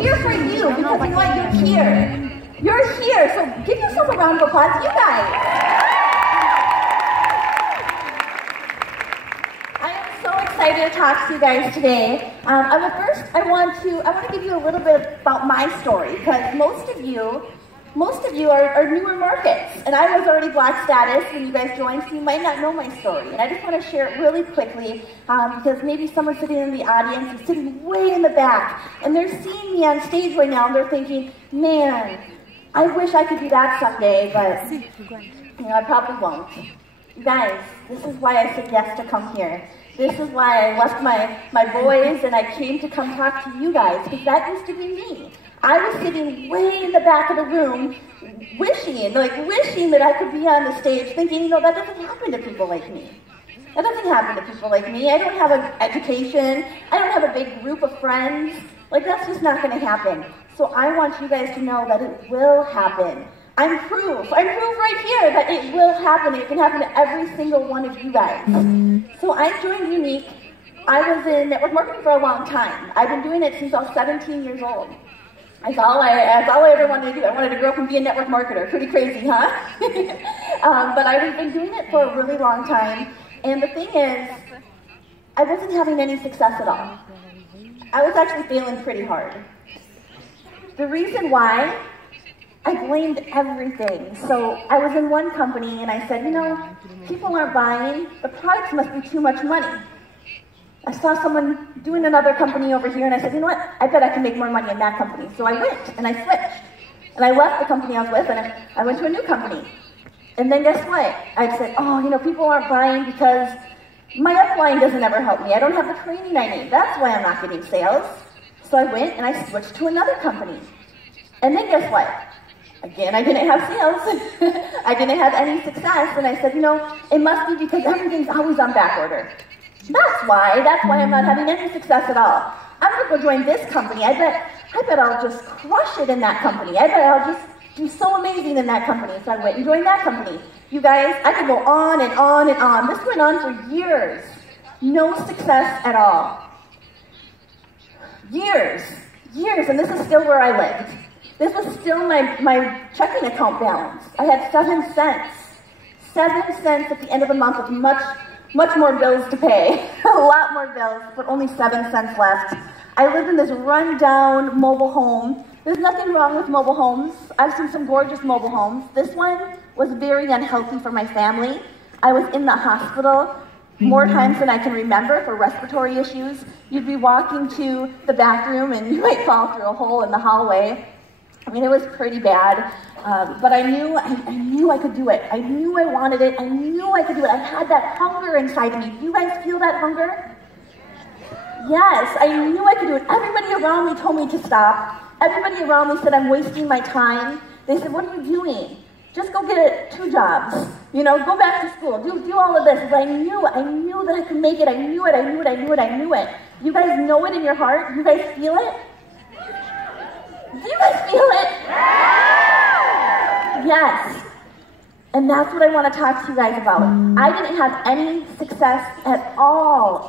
cheer for you, because you know what, you're here. You're here, so give yourself a round of applause, you guys. I am so excited to talk to you guys today. But first, I want to give you a little bit about my story, because most of you are newer markets, and I was already Black status when you guys joined, so you might not know my story. And I just want to share it really quickly, because maybe someone sitting in the audience is sitting way in the back, and they're seeing me on stage right now, and they're thinking, man, I wish I could do that someday, but I probably won't. You guys, this is why I said yes to come here. This is why I left my boys and I came to come talk to you guys, because that used to be me. I was sitting way in the back of the room, wishing that I could be on the stage, thinking, that doesn't happen to people like me. That doesn't happen to people like me. I don't have an education. I don't have a big group of friends. That's just not going to happen. So I want you guys to know that it will happen. I'm proof right here that it will happen. It can happen to every single one of you guys. So I joined Unique. I was in network marketing for a long time. I've been doing it since I was 17 years old. That's all I ever wanted to do. I wanted to grow up and be a network marketer. Pretty crazy, huh? But I've been doing it for a really long time. And the thing is, I wasn't having any success at all. I was actually failing pretty hard. The reason why, I blamed everything. So I was in one company and I said, people aren't buying. The products must be too much money. I saw someone doing another company over here and I said, you know what? I bet I can make more money in that company. So I went and I switched. And I left the company I was with and I went to a new company. And then guess what? I said, people aren't buying because my upline doesn't ever help me. I don't have the training I need. That's why I'm not getting sales. So I went and I switched to another company. And then guess what? Again, I didn't have sales. I didn't have any success. And I said, it must be because everything's always on back order. That's why I'm not having any success at all. I'm gonna go join this company. I bet I'll just crush it in that company. I bet I'll just do so amazing in that company. So I went and joined that company. You guys, I could go on and on and on. This went on for years. No success at all. Years, and this is still where I lived. This was still my checking account balance. I had 7 cents. 7 cents at the end of the month with much more bills to pay. A lot more bills, but only 7 cents left. I lived in this run-down mobile home. There's nothing wrong with mobile homes. I've seen some gorgeous mobile homes. This one was very unhealthy for my family. I was in the hospital more times than I can remember for respiratory issues. You'd be walking to the bathroom and you might fall through a hole in the hallway. I mean, it was pretty bad, but I knew I could do it. I knew I wanted it. I knew I could do it. I had that hunger inside of me. Do you guys feel that hunger? Yes, I knew I could do it. Everybody around me told me to stop. Everybody around me said I'm wasting my time. They said, what are you doing? Just go get 2 jobs. Go back to school. Do all of this. But I knew that I could make it. I knew it. You guys know it in your heart? You guys feel it? Do you guys feel it? Yes. And that's what I want to talk to you guys about. I didn't have any success at all,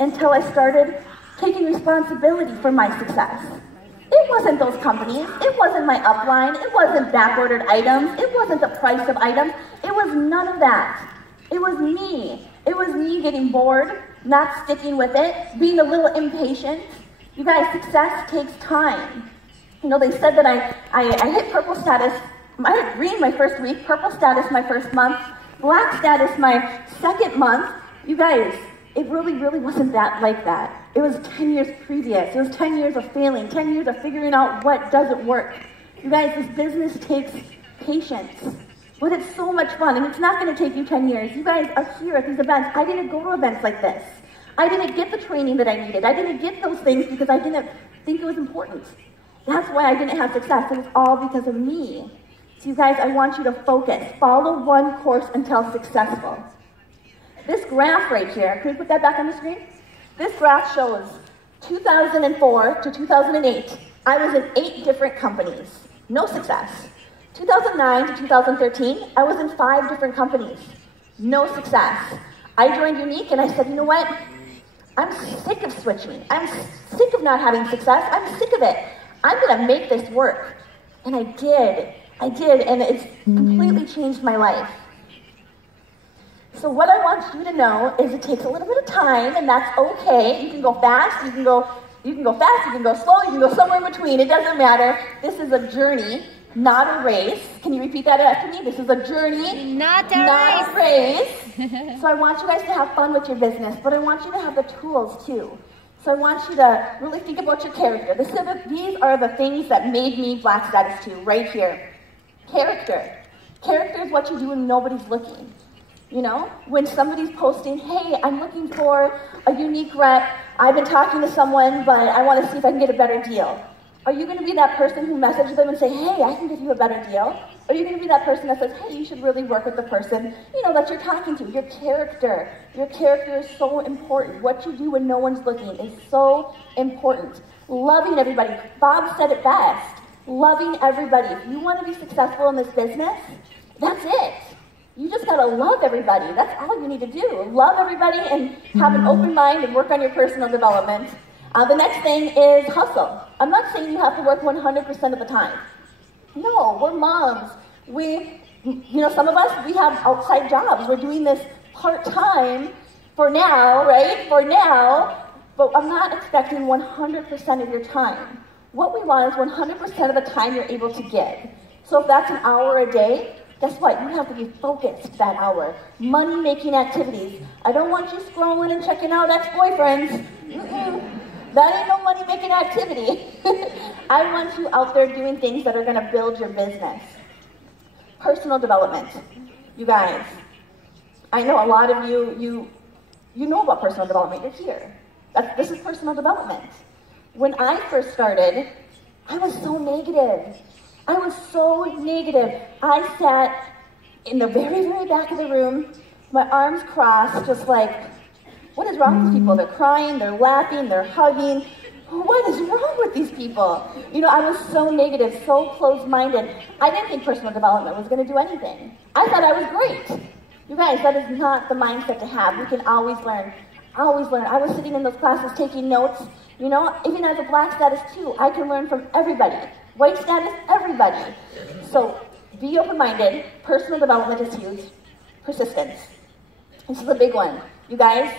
until I started taking responsibility for my success. It wasn't those companies. It wasn't my upline. It wasn't back-ordered items. It wasn't the price of items. It was none of that. It was me. It was me getting bored, not sticking with it, being a little impatient. You guys, success takes time. They said that I hit purple status, I hit green my first week, purple status my first month, black status my second month. You guys, it really wasn't like that. It was 10 years previous. It was 10 years of failing, 10 years of figuring out what doesn't work. You guys, this business takes patience, but it's so much fun, and it's not going to take you 10 years. You guys are here at these events. I didn't go to events like this. I didn't get the training that I needed. I didn't get those things because I didn't think it was important. That's why I didn't have success. It was all because of me. So you guys, I want you to focus. Follow one course until successful. This graph right here, can we put that back on the screen? This graph shows 2004 to 2008. I was in 8 different companies. No success. 2009 to 2013, I was in 5 different companies. No success. I joined Unique and I said, you know what? I'm sick of switching. I'm sick of not having success. I'm sick of it. I'm gonna make this work. And I did, and it's completely changed my life. So what I want you to know is it takes a little bit of time, and that's okay. You can go fast, you can go fast, you can go slow, you can go somewhere in between. It doesn't matter. This is a journey, not a race. Can you repeat that after me? This is a journey, not a race. So I want you guys to have fun with your business, but I want you to have the tools too. So I want you to really think about your character. These are the things that made me Black Status 2, right here. Character. Character is what you do when nobody's looking. You know, when somebody's posting, hey, I'm looking for a unique rep. I've been talking to someone, but I want to see if I can get a better deal. Are you going to be that person who messages them and say, hey, I can give you a better deal? Or are you going to be that person that says, hey, you should really work with the person, you know, that you're talking to? Your character. Your character is so important. What you do when no one's looking is so important. Loving everybody. Bob said it best. Loving everybody. If you want to be successful in this business, that's it. You just got to love everybody. That's all you need to do. Love everybody and have an open mind and work on your personal development. The next thing is hustle. I'm not saying you have to work 100% of the time. No, we're moms. Some of us, we have outside jobs. We're doing this part-time for now, right? For now, but I'm not expecting 100% of your time. What we want is 100% of the time you're able to give. So if that's an hour a day, guess what? You have to be focused that hour. Money-making activities. I don't want you scrolling and checking out ex-boyfriends. That ain't no money-making activity. I want you out there doing things that are going to build your business. Personal development. You guys, I know a lot of you know about personal development. You're here. This is personal development. When I first started, I was so negative. I sat in the very, very back of the room, my arms crossed, just like, what is wrong with these people? They're crying, they're laughing, they're hugging. What is wrong with these people? You know, I was so negative, so closed-minded. I didn't think personal development was going to do anything. I thought I was great. You guys, that is not the mindset to have. We can always learn. Always learn. I was sitting in those classes taking notes. You know, even as a Black Status 2, I can learn from everybody. White status, everybody. So be open-minded. Personal development is huge. Persistence. This is a big one. You guys,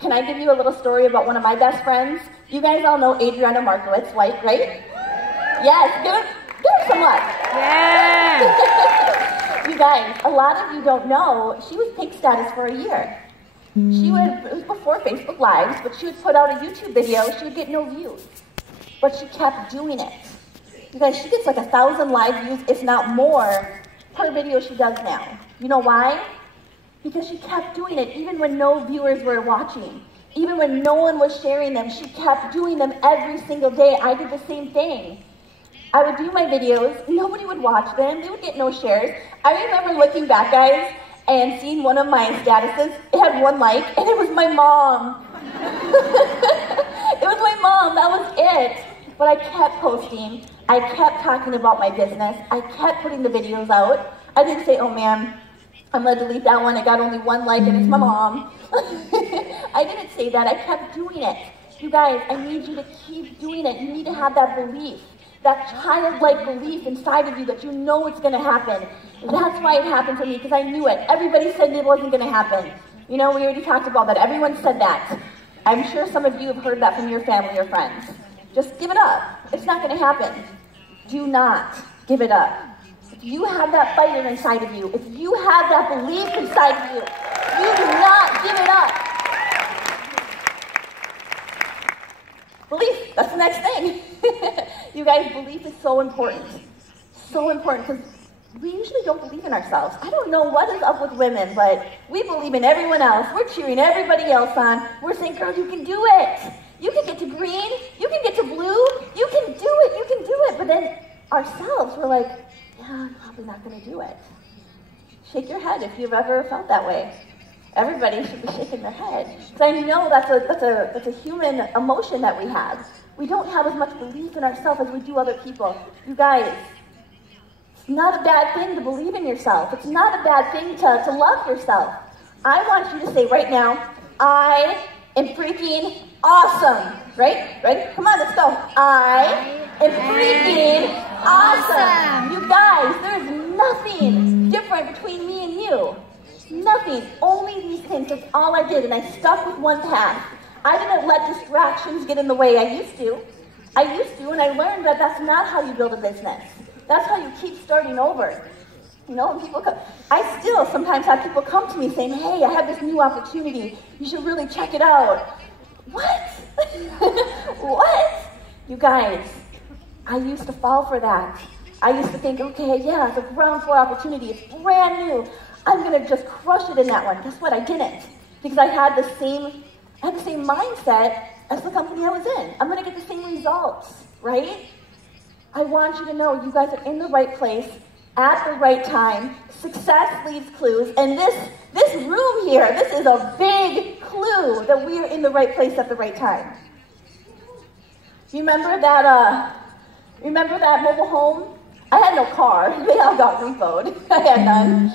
can I give you a little story about one of my best friends? You guys all know Adriana Markowitz, White, right? Yes, give her some love. Yeah. You guys, a lot of you don't know, she was pink status for a year. It was before Facebook Lives, but she would put out a YouTube video, she would get no views. But she kept doing it. You guys, she gets like 1,000 live views, if not more, per video she does now. You know why? Because she kept doing it, even when no viewers were watching. Even when no one was sharing them, she kept doing them every single day. I did the same thing. I would do my videos, nobody would watch them, they would get no shares. I remember looking back, guys, and seeing one of my statuses, it had 1 like, and it was my mom. It was my mom, that was it. But I kept posting, I kept talking about my business, I kept putting the videos out. I didn't say, oh man, I'm gonna delete that one, I got only 1 like and it's my mom. I didn't say that, I kept doing it. You guys, I need you to keep doing it. You need to have that belief, that childlike belief inside of you that you know it's gonna happen. That's why it happened for me, because I knew it. Everybody said it wasn't gonna happen. You know, we already talked about that. Everyone said that. I'm sure some of you have heard that from your family or friends. Just give it up. It's not gonna happen. Do not give it up. If you have that fighter inside of you, if you have that belief inside of you, you do not give it up. Belief, that's the next thing. You guys, belief is so important. So important, because we usually don't believe in ourselves. I don't know what is up with women, but we believe in everyone else. We're cheering everybody else on. We're saying, girl, you can do it. You can get to green. You can get to blue. You can do it. You can do it. But then ourselves, we're like, yeah, I'm probably not going to do it. Shake your head if you've ever felt that way. Everybody should be shaking their head. So I know that's a human emotion that we have. We don't have as much belief in ourselves as we do other people. You guys, it's not a bad thing to believe in yourself. It's not a bad thing to love yourself. I want you to say right now, I am freaking awesome. Right? Ready? Come on, let's go. I am freaking awesome. You guys, there's nothing different between me and you. Nothing. Only these things. That's all I did. And I stuck with one path. I didn't let distractions get in the way. I used to, and I learned that that's not how you build a business. That's how you keep starting over. You know, when people come, I still sometimes have people come to me saying, hey, I have this new opportunity. You should really check it out. What? What? You guys, I used to fall for that. I used to think, okay, yeah, it's a ground floor opportunity. It's brand new. I'm going to just crush it in that one. Guess what? I didn't. Because I had the same mindset as the company I was in. I'm going to get the same results, right? I want you to know you guys are in the right place at the right time. Success leaves clues. And this room here, this is a big clue that we are in the right place at the right time. Remember that mobile home? I had no car. They all got repoed. I had none.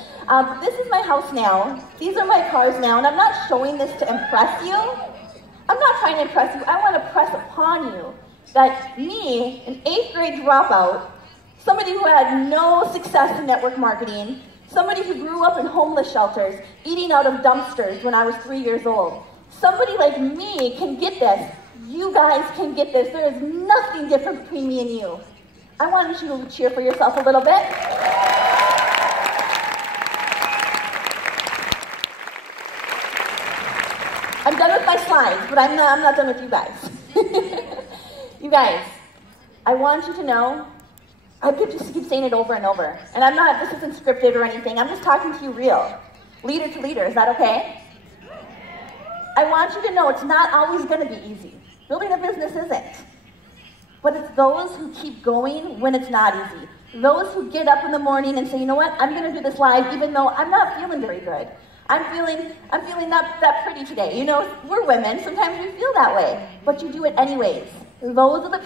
This is my house now. These are my cars now. And I'm not showing this to impress you. I'm not trying to impress you. I want to press upon you that me, an 8th grade dropout, somebody who had no success in network marketing, somebody who grew up in homeless shelters, eating out of dumpsters when I was 3 years old, somebody like me can get this. You guys can get this. There is nothing different between me and you. I wanted you to cheer for yourself a little bit. I'm done with my slides, but I'm not done with you guys. You guys, I want you to know, I could just keep saying it over and over. And this isn't scripted or anything. I'm just talking to you real. Leader to leader, is that okay? I want you to know it's not always going to be easy. Building a business isn't. But it's those who keep going when it's not easy. Those who get up in the morning and say, you know what, I'm going to do this live even though I'm not feeling very good. I'm feeling not that pretty today. You know, we're women. Sometimes we feel that way. But you do it anyways. Those are the